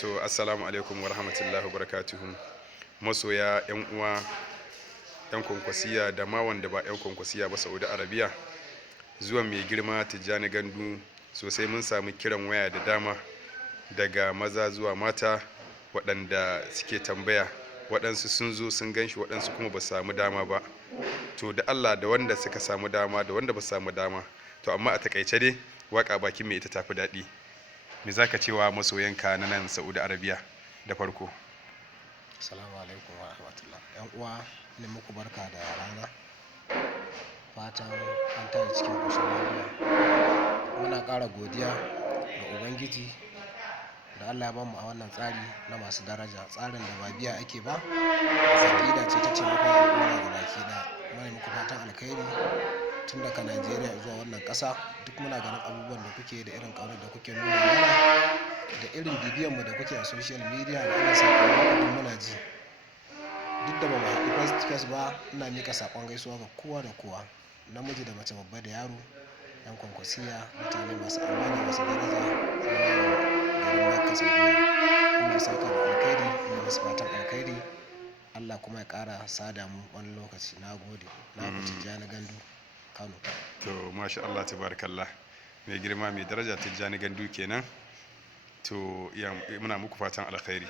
To assalamu alaikum wa rahmatullahi wa barakatuhu. Masoya, 'yan uwa, 'yan kwankwasiya da ma wanda ba 'yan kwankwasiya ba Saudi Arabiya, zuwan mai girma Tijjani Gandu sosai mun samu kiran waya da dama daga maza zuwa mata waɗanda suke tambaya, waɗansu sun zo sun gan shi, waɗansu kuma ba su samu dama ba. To da Allah, da wanda suka samu dama da wanda ba su samu dama, to amma a takaice dai waka bakin mai ita tafi daɗi. Me za ka cewa masoyanka na nan Saudi Arabiya da farko? Assalamu alaikum wa rahmatullah. 'Yan uwa, ne muku barka da rana. Fatan an tashi cikin ƙoshin lafiya. Muna ƙara godiya ga Ubangiji da Allah ya bamu a wannan tsari na masu daraja, tsarin da ba biya ake ba. Aƙida ce ta taimakon al'umma ga baki ɗaya. Muna muku fatan alkhairi tun daga Najeriya zuwa wannan ƙasa. Duk muna ganin abubuwan da kuke da irin ƙaunar da kuke nuna mana da irin bibiyanmu da kuke a social media da irin saƙonnin duk muna ji. Duk da ba mu haɗu face to face ba, ina miƙa saƙon gaisuwa ga kowa da kowa, namiji da mace, babba da yaro, 'yan kwankwasiya, mutane masu amana, masu daraja a garin Makka, Saudiya. Allah ya saka da alkhairi, ina musu fatan alkhairi. Allah kuma ya ƙara sada mu wani lokaci. Na gode. Na ku Tijjani Gandu, Kano. To masha Allah, tabarakallah. Mai girma mai daraja Tijjani Gandu kenan. To muna muku fatan alkhairi.